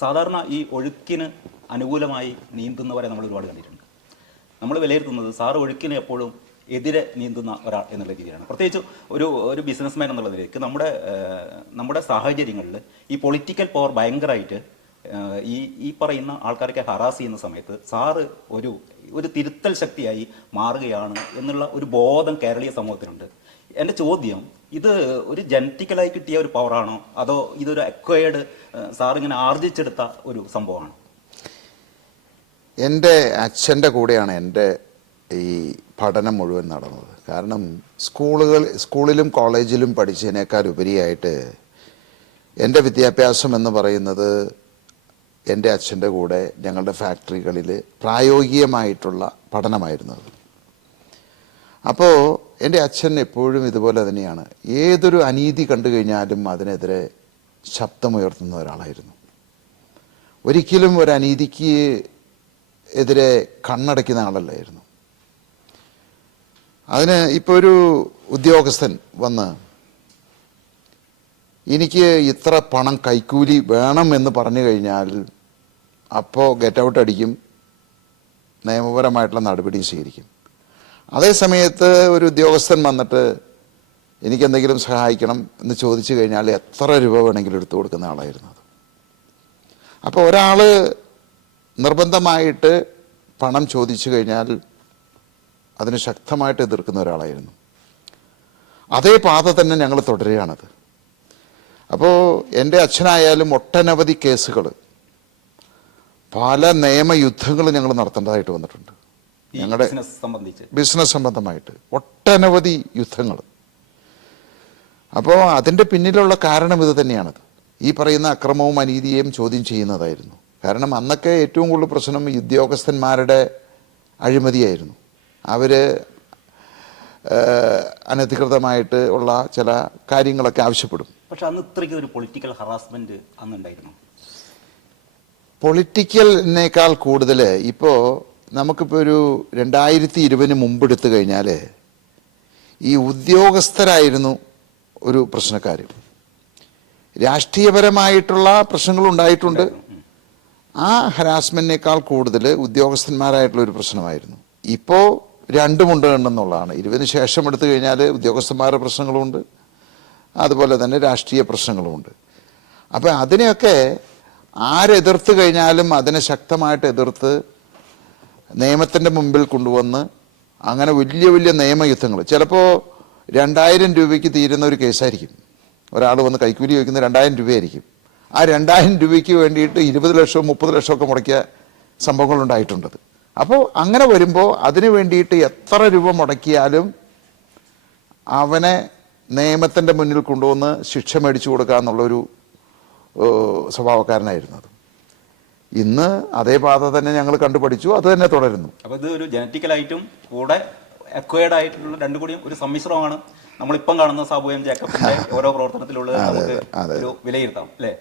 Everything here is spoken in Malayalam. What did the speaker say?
സാധാരണ ഈ ഒഴുക്കിന് അനുകൂലമായി നീന്തുന്നവരെ നമ്മൾ ഒരുപാട് കണ്ടിട്ടുണ്ട്. നമ്മൾ വിലയിരുത്തുന്നത് സാർ ഒഴുക്കിന് എപ്പോഴും എതിരെ നീന്തുന്ന ഒരാൾ എന്നുള്ള രീതിയിലാണ്. പ്രത്യേകിച്ച് ഒരു ബിസിനസ്മാൻ എന്നുള്ള നിലയ്ക്ക് നമ്മുടെ സാഹചര്യങ്ങളിൽ ഈ പൊളിറ്റിക്കൽ പവർ ഭയങ്കരമായിട്ട് ഈ പറയുന്ന ആൾക്കാരൊക്കെ ഹറാസ് ചെയ്യുന്ന സമയത്ത് സാറ് ഒരു തിരുത്തൽ ശക്തിയായി മാറുകയാണ് എന്നുള്ള ഒരു ബോധം കേരളീയ സമൂഹത്തിനുണ്ട്. എൻ്റെ ചോദ്യം, ഇത് ഒരു ജനറ്റിക്കലായി കിട്ടിയ ഒരു പവറാണോ അതോ ഇതൊരു അക്വയർഡ് സാറിങ്ങനെ ആർജിച്ചെടുത്ത ഒരു സംഭവമാണ്? എൻ്റെ അച്ഛൻ്റെ കൂടെയാണ് എൻ്റെ ഈ പഠനം മുഴുവൻ നടന്നത്. കാരണം സ്കൂളിലും കോളേജിലും പഠിച്ചതിനേക്കാൾ ഉപരിയായിട്ട് എൻ്റെ വിദ്യാഭ്യാസം എന്ന് പറയുന്നത് എൻ്റെ അച്ഛൻ്റെ കൂടെ ഞങ്ങളുടെ ഫാക്ടറികളിൽ പ്രായോഗികമായിട്ടുള്ള പഠനമായിരുന്നത്. അപ്പോൾ എൻ്റെ അച്ഛൻ എപ്പോഴും ഇതുപോലെ തന്നെയാണ്. ഏതൊരു അനീതി കണ്ടു കഴിഞ്ഞാലും അതിനെതിരെ ശബ്ദമുയർത്തുന്ന ഒരാളായിരുന്നു. ഒരിക്കലും ഒരു അനീതിക്ക് എതിരെ കണ്ണടയ്ക്കുന്ന ആളല്ലായിരുന്നു. അതിന് ഇപ്പോൾ ഒരു ഉദ്യോഗസ്ഥൻ വന്ന് എനിക്ക് ഇത്ര പണം കൈക്കൂലി വേണം എന്ന് പറഞ്ഞു കഴിഞ്ഞാൽ അപ്പോൾ ഗെറ്റ് ഔട്ട് അടിക്കും, നിയമപരമായിട്ടുള്ള നടപടി സ്വീകരിക്കും. അതേ സമയത്ത് ഒരു ഉദ്യോഗസ്ഥൻ വന്നിട്ട് എനിക്കെന്തെങ്കിലും സഹായിക്കണം എന്ന് ചോദിച്ചു കഴിഞ്ഞാൽ എത്ര രൂപ വേണമെങ്കിലും എടുത്തു കൊടുക്കുന്ന ആളായിരുന്നു അത്. അപ്പോൾ ഒരാൾ നിർബന്ധമായിട്ട് പണം ചോദിച്ചു കഴിഞ്ഞാൽ അതിന് ശക്തമായിട്ട് എതിർക്കുന്ന ഒരാളായിരുന്നു. അതേ പാത തന്നെ ഞങ്ങൾ തുടരുകയാണത്. അപ്പോൾ എൻ്റെ അച്ഛനായാലും ഒട്ടനവധി കേസുകൾ, പല നിയമയുദ്ധങ്ങളും ഞങ്ങൾ നടത്തേണ്ടതായിട്ട് വന്നിട്ടുണ്ട്. ഞങ്ങളുടെ ബിസിനസ് സംബന്ധമായിട്ട് ഒട്ടനവധി യുദ്ധങ്ങൾ. അപ്പോൾ അതിൻ്റെ പിന്നിലുള്ള കാരണം ഇത് തന്നെയാണത്. ഈ പറയുന്ന അക്രമവും അനീതിയെയും ചോദ്യം ചെയ്യുന്നതായിരുന്നു. കാരണം അന്നൊക്കെ ഏറ്റവും കൂടുതൽ പ്രശ്നം ഈ ഉദ്യോഗസ്ഥന്മാരുടെ അഴിമതിയായിരുന്നു. അവർ അനധികൃതമായിട്ട് ഉള്ള ചില കാര്യങ്ങളൊക്കെ ആവശ്യപ്പെടും. പക്ഷെ അന്ന് ഇത്രയ്ക്ക് ഒരു പൊളിറ്റിക്കൽ ഹറാസ്മെന്റ് അന്നുണ്ടായിരുന്നു. പൊളിറ്റിക്കലിനേക്കാൾ കൂടുതൽ ഇപ്പോൾ നമുക്കിപ്പോൾ ഒരു 2020 മുമ്പ് എടുത്തു കഴിഞ്ഞാൽ ഈ ഉദ്യോഗസ്ഥരായിരുന്നു ഒരു പ്രശ്നക്കാർ. രാഷ്ട്രീയപരമായിട്ടുള്ള പ്രശ്നങ്ങളുണ്ടായിട്ടുണ്ട്. ആ ഹരാസ്മെന്റിനേക്കാൾ കൂടുതൽ ഉദ്യോഗസ്ഥന്മാരായിട്ടുള്ള ഒരു പ്രശ്നമായിരുന്നു. ഇപ്പോൾ രണ്ടുമുണ്ട് എന്നുള്ളതാണ്. 20 ശേഷം എടുത്തു കഴിഞ്ഞാൽ ഉദ്യോഗസ്ഥന്മാരുടെ പ്രശ്നങ്ങളുമുണ്ട്, അതുപോലെ തന്നെ രാഷ്ട്രീയ പ്രശ്നങ്ങളുമുണ്ട്. അപ്പം അതിനെയൊക്കെ ആരെതിർത്ത് കഴിഞ്ഞാലും അതിനെ ശക്തമായിട്ട് എതിർത്ത് നിയമത്തിൻ്റെ മുമ്പിൽ കൊണ്ടുവന്ന് അങ്ങനെ വലിയ വലിയ നിയമയുദ്ധങ്ങൾ, ചിലപ്പോൾ 2000 രൂപയ്ക്ക് തീരുന്ന ഒരു കേസായിരിക്കും. ഒരാൾ വന്ന് കൈക്കൂലി ചോദിക്കുന്നത് 2000 രൂപയായിരിക്കും. ആ 2000 രൂപയ്ക്ക് വേണ്ടിയിട്ട് 20 ലക്ഷവും 30 ലക്ഷമൊക്കെ മുടക്കിയ സംഭവങ്ങളുണ്ടായിട്ടുണ്ട്. അപ്പോൾ അങ്ങനെ വരുമ്പോൾ അതിന് വേണ്ടിയിട്ട് എത്ര രൂപ മുടക്കിയാലും അവനെ നിയമത്തിൻ്റെ മുന്നിൽ കൊണ്ടുവന്ന് ശിക്ഷ മേടിച്ചു കൊടുക്കുക എന്നുള്ളൊരു സ്വഭാവക്കാരനായിരുന്നത്. ഇന്ന് അതേ പാത തന്നെ ഞങ്ങൾ കണ്ടുപഠിച്ചു, അത് തന്നെ തുടരുന്നു. അപ്പോൾ ഇത് ഒരു ജനറ്റിക്കലായിട്ടും കൂടെ അക്വയർഡ് ആയിട്ടുള്ള രണ്ടു കൂടിയും ഒരു സമ്മിശ്രമാണ് നമ്മളിപ്പം കാണുന്ന സാബു എം ജേക്കബിന്റെ ഓരോ പ്രവർത്തനത്തിലുള്ള നമുക്ക് ഒരു വിലയിരുത്താം അല്ലേ?